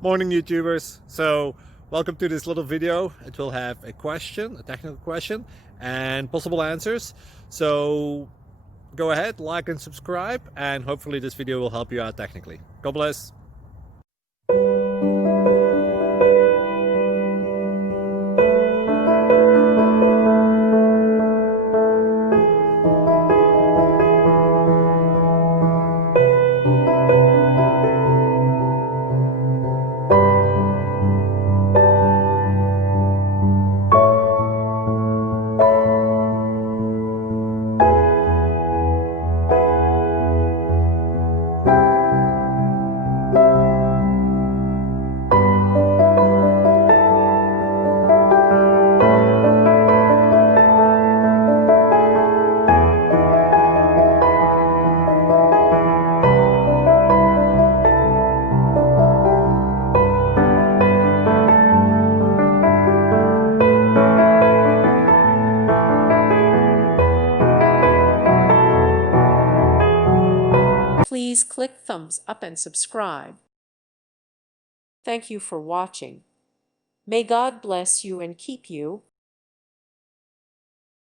Morning YouTubers. So welcome to this little video. It will have a question, a technical question, and possible answers. So go ahead, like and subscribe, and hopefully this video will help you out technically. God bless. Please click thumbs up and subscribe. Thank you for watching. May God bless you and keep you.